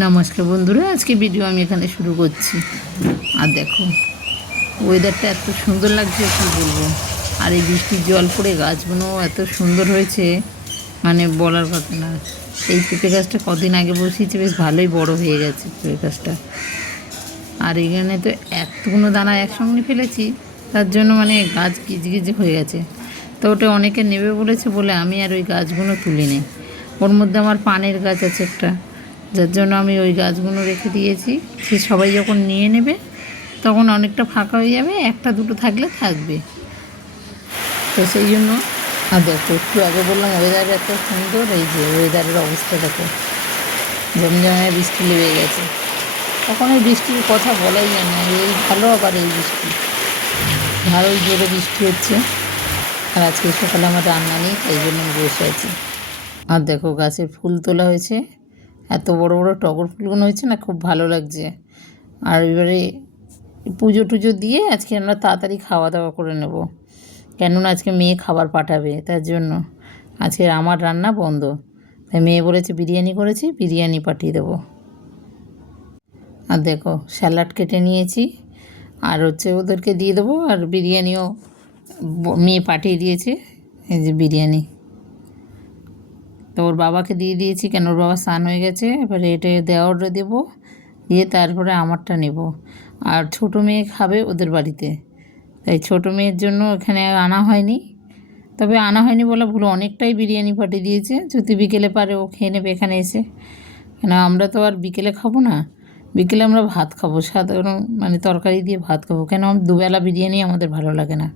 নমস্কার বন্ধুরা, আজকে ভিডিও আমি এখানে শুরু করছি। আর দেখো ওয়েদারটা এত সুন্দর লাগছে কী বলবো। আর এই বৃষ্টির জল পড়ে গাছগুলো এত সুন্দর হয়েছে, মানে বলার কথা না। এই পেঁপে গাছটা কদিন আগে বসিয়েছে, বেশ ভালোই বড় হয়ে গেছে পেঁপে গাছটা। আর এখানে তো এতগুলো দানা একসঙ্গে ফেলেছি, তার জন্য মানে গাছ গিজগিজে হয়ে গেছে। তো ওটা অনেকে নেবে বলেছে বলে আমি আর ওই গাছগুলো তুলিনি। ওর মধ্যে আমার পানের গাছ আছে একটা, যার জন্য আমি ওই গাছগুলো রেখে দিয়েছি। সে সবাই যখন নিয়ে নেবে তখন অনেকটা ফাঁকা হয়ে যাবে, একটা দুটো থাকলে থাকবে। তো সেই জন্য আর দেখো, একটু আগে বললাম ওয়েদার এত সুন্দর, এই যে ওয়েদারের অবস্থা দেখো, জমজমে বৃষ্টি লেগে গেছে। তখন এই বৃষ্টির কথা বলাই যায় না, এই ভালো আবার এই বৃষ্টি, ভালোই জোরে বৃষ্টি হচ্ছে। আর আজকে সকালে আমার রান্না নেই, তাই জন্য আমি বসে আছি। আর দেখো গাছের ফুল তোলা হয়েছে, এত বড় বড় টগর ফুলগুলো হয়েছে না, খুব ভালো লাগছে। আর এবারে পুজো টুজো দিয়ে আজকে আমরা তাড়াতাড়ি খাওয়া দাওয়া করে নেব, কেননা আজকে মেয়ে খাবার পাঠাবে, তার জন্য আজকে আমার রান্না বন্ধ। তাই মেয়ে বলেছে বিরিয়ানি করেছি, বিরিয়ানি পাঠিয়ে দেবো। আর দেখো স্যালাড কেটে নিয়েছি, আর হচ্ছে ওদেরকে দিয়ে দেবো। আর বিরিয়ানিও মেয়ে পাঠিয়ে দিয়েছে, এই যে বিরিয়ানি। তো ওর বাবাকে দিয়ে দিয়েছি, কেন ওর বাবা স্নান হয়ে গেছে। এবারে এটা দেওয়ার দেবো, দিয়ে তারপরে আমারটা নেব। আর ছোটো মেয়ে খাবে ওদের বাড়িতে, তাই ছোটো মেয়ের জন্য এখানে আনা হয়নি। তবে আনা হয়নি বলে ভুল, অনেকটাই বিরিয়ানি পাঠিয়ে দিয়েছে। যদি বিকেলে পারে ও খেয়ে নেবে এখানে এসে, কেন আমরা তো আর বিকেলে খাবো না। বিকেলে আমরা ভাত খাবো, সাধারণ মানে তরকারি দিয়ে ভাত খাবো, কেন দুবেলা বিরিয়ানি আমাদের ভালো লাগে না,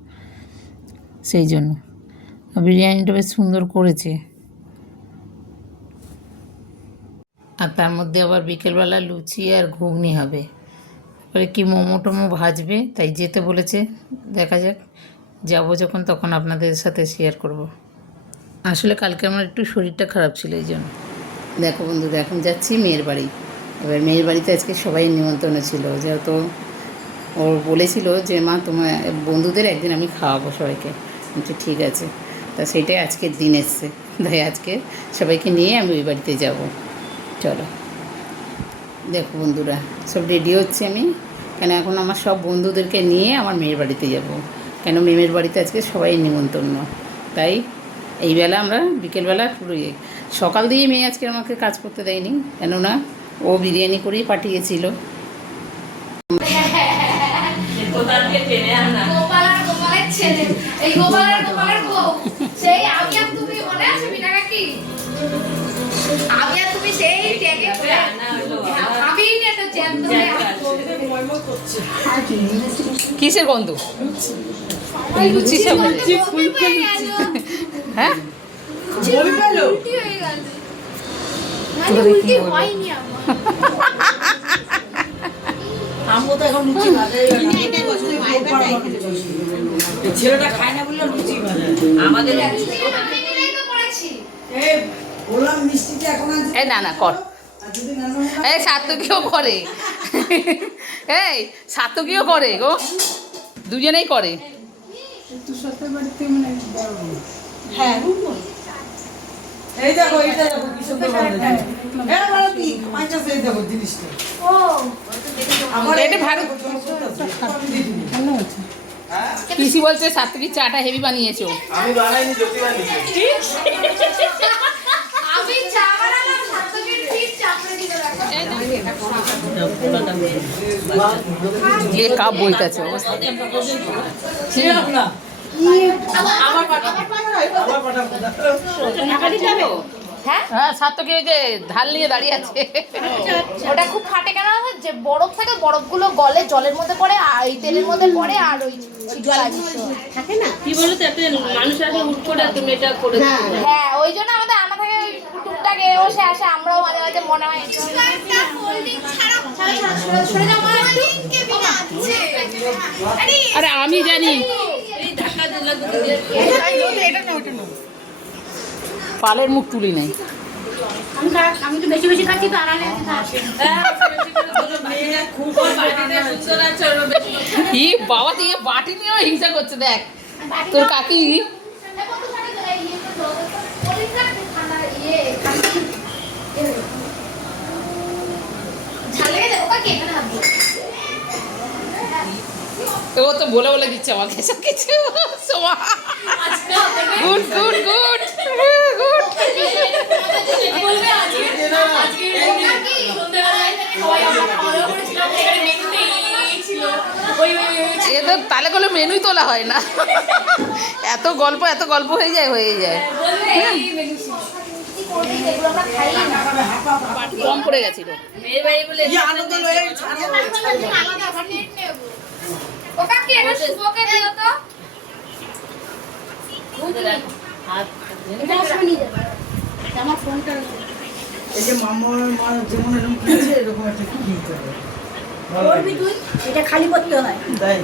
সেই জন্য। বিরিয়ানিটা বেশ সুন্দর করেছে। আর তার মধ্যে আবার বিকেলবেলা লুচি আর ঘুগনি হবে। এবারে কি মোমো টোমো ভাজবে, তাই যেতে বলেছে। দেখা যাক, যাবো যখন তখন আপনাদের সাথে শেয়ার করব। আসলে কালকে আমার একটু শরীরটা খারাপ ছিল, এই জন্য। দেখো বন্ধুরা, এখন যাচ্ছি মেয়ের বাড়ি। এবার মেয়ের বাড়িতে আজকে সবাই নিমন্ত্রণ ছিল, যেহেতু ও বলেছিল যে মা তোমার বন্ধুদের একদিন আমি খাওয়াবো সবাইকে। বলছি ঠিক আছে। তা সেইটাই আজকের দিন এসছে, তাই আজকে সবাইকে নিয়ে আমি ওই বাড়িতে যাব। চলো দেখো বন্ধুরা, সব রেডি হচ্ছে আমি, কেন এখন আমার সব বন্ধুদেরকে নিয়ে আমার মেয়ের বাড়িতে যাব। কেন মেয়ের বাড়িতে আজকে সবাই নিমন্ত্রণ, তাই এই বেলা আমরা বিকেলবেলা পুরো সকাল দিয়ে মেয়ে আজকে আমাকে কাজ করতে দেয়নি, কেননা ও বিরিয়ানি করেই পাঠিয়েছিল। কিসের গন্ধ? লুচি সব হ্যাঁ, ছেলেটা খায় না বললে লুচি ভাজা আমাদের এই না না কর, এই সার্থকীয় করে, এই সার্থকীয় করে গো, দুজনেই করে। হ্যাঁ এই দেখো, এটা দেখো কি সুন্দর বানাচ্ছে। এ মালতী মাইটা সেই দেখো জিনিসটা। ও আমার এটা ভালো ভালো আছে। পিসি বলছে সার্থকীর চাটা হেভি বানিয়েছো। আমি বানাইনি, জ্যোতি বানিয়েছে। আমি চা বানালাম, সার্থকীর ঠিক চাপড়ে দিতে রাখো। যে কাপ বইতাছে অবস্থা। হ্যাঁ, সার্থকী ওই যে ঢাল নিয়ে দাঁড়িয়ে আছে। ওটা খুব ফাটে কেন, যে বরফ থাকে, বরফগুলো গলে জলের মধ্যে পড়ে, আর এই তেলের মধ্যে পড়ে, আর ওই থাকে না কি বলো তো, একটা মানুষ আসলে হুট করে তুমি এটা করে হ্যাঁ, ওই জন্য আমাদের আনা থাকে টুকটাক বসে আসে, আমরাও মাঝে মাঝে মনে হয় আরে আমি জানি পালের মুখ তুলি নাই। আমি তো বেশি বেশি খাচ্ছি তো আড়ালে বাবা দিয়ে বাটি নিয়েও হিংসা করছে, দেখ তোর কাকি। কি এখানে হাত দিও। ও তো বলে বলে দিচ্ছে আমাকে সব কিছু Soma good good good good বলবে আজকে ওটা কি সন্ধ্যাবেলায় সবাই আমরা খাওয়া দাওয়া করেছিলাম এখানে মেনুতেই ছিল ওই এ তো তাহলে কোনো মেনুই তোলা হয় না, এত গল্প হয়ে যায় বলবে এই মেনু ছিল কি করবি এগুলো আমরা খাই না কম পড়ে গেছিল। মেয়ের বাড়ি বলে কি আনন্দ লয়ে ছাড়ো আলাদা ভান্ডিট নেব ওটা কি এটা শুভকে দিও তো হাত এটা শুনি যাবে আমার ফোনটা এই যে মামা যেমন এরকম কিনছে এরকম একটা কিনতে হবে করবি তুই এটা খালি করতে হয় তাই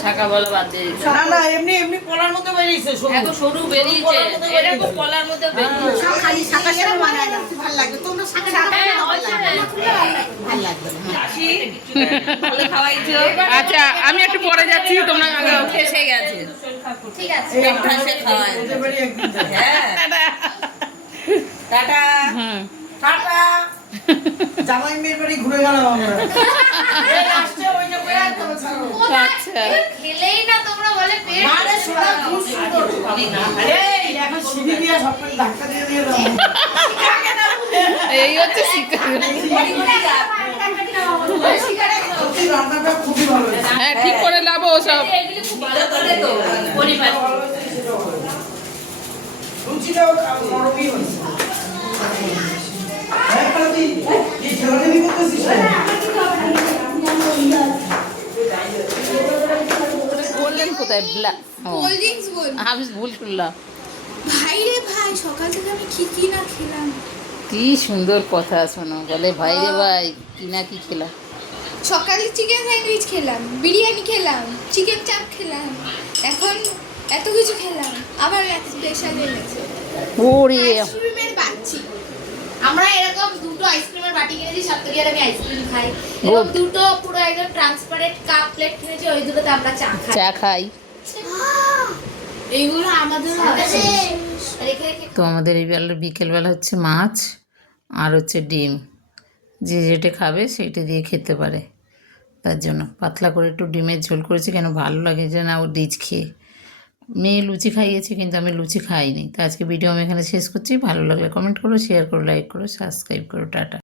শাখা বলা বাদ দিয়ে দিতে। না না এমনি কলার মধ্যে বেরিয়েছে সরু। এত সরু বেরিয়েছে এরকম কলার মধ্যে বেরিয়েছে সব খালি শাখা শাখা বানায় না ভালো লাগে তোমরা শাখা শাখা হ্যাঁ, হয়েছে। ভালো লাগবে না ভালো খাওয়াইছো আচ্ছা আমি একটু পরে যাচ্ছি, তোমরা এসে গেছে ঠিক আছে এই ঠাসে খাওয়ায়। এদের বাড়ি একদিন যাবে। হ্যাঁ টাটা হুম টাটা জামাই মেয়ের বাড়ি ঘুরে গেলাম আমরা এই লাস্টে ওই যে বয়ে আনতে হবে ছাড়ো। আচ্ছা খেলেই না তোমরা বলে পেট আরে সোনা খুব সুন্দর এই এখন সিঁড়ি দিয়ে সব ধাক্কা দিয়ে দিয়ে দাও এই হচ্ছে শিকার। সত্যি রান্নাটা খুবই ভালো হয়েছে। হ্যাঁ ঠিক করে লাবো সব। এগুলি খুব ভালো করে তো পরিবার লুচিটাও নরমই হয়েছে হ্যাঁ পারবি এই ছেলেটাকে করতেছিস বললেন কোথায় কোল্ড ড্রিঙ্কস বল আমি ভুল করলাম। ভাই রে ভাই সকাল থেকে আমি কি না খেলাম কি সুন্দর কথা শোনো, বলে ভাই রে ভাই কি না কি খেলাম। সকালে চিকেন স্যান্ডউইচ খেলাম বিরিয়ানি খেলাম চিকেন চাপ খেলাম এখন এত কিছু খেলাম আবার এক স্পেশাল এনেছে ওরে আইসক্রিমের বাচ্চি আমরা এরকম দুটো আইসক্রিমের বাটি কিনেছি সপ্তাহে আর আমি আইসক্রিম খাই এবং দুটো পুরো একদম ট্রান্সপারেন্ট কাপ প্লেট কিনেছি ওই দুটোতে আমরা চা খাই চা খাই। এইগুলো আমাদের রেখে রেখে তো আমাদের এই বেলা বিকেলবেলা হচ্ছে মাছ আর হচ্ছে ডিম, যে যেটা খাবে সেইটা দিয়ে খেতে পারে, তার জন্য পাতলা করে একটু ডিমের ঝোল করেছি, কেন ভালো লাগে যে না ও ডিজ খেয়ে। মেয়ে লুচি খাইয়েছে কিন্তু আমি লুচি খাইনি। তো আজকে ভিডিও আমি এখানে শেষ করছি, ভালো লাগলে কমেন্ট করো, শেয়ার করো, লাইক করো, সাবস্ক্রাইব করো, টাটা।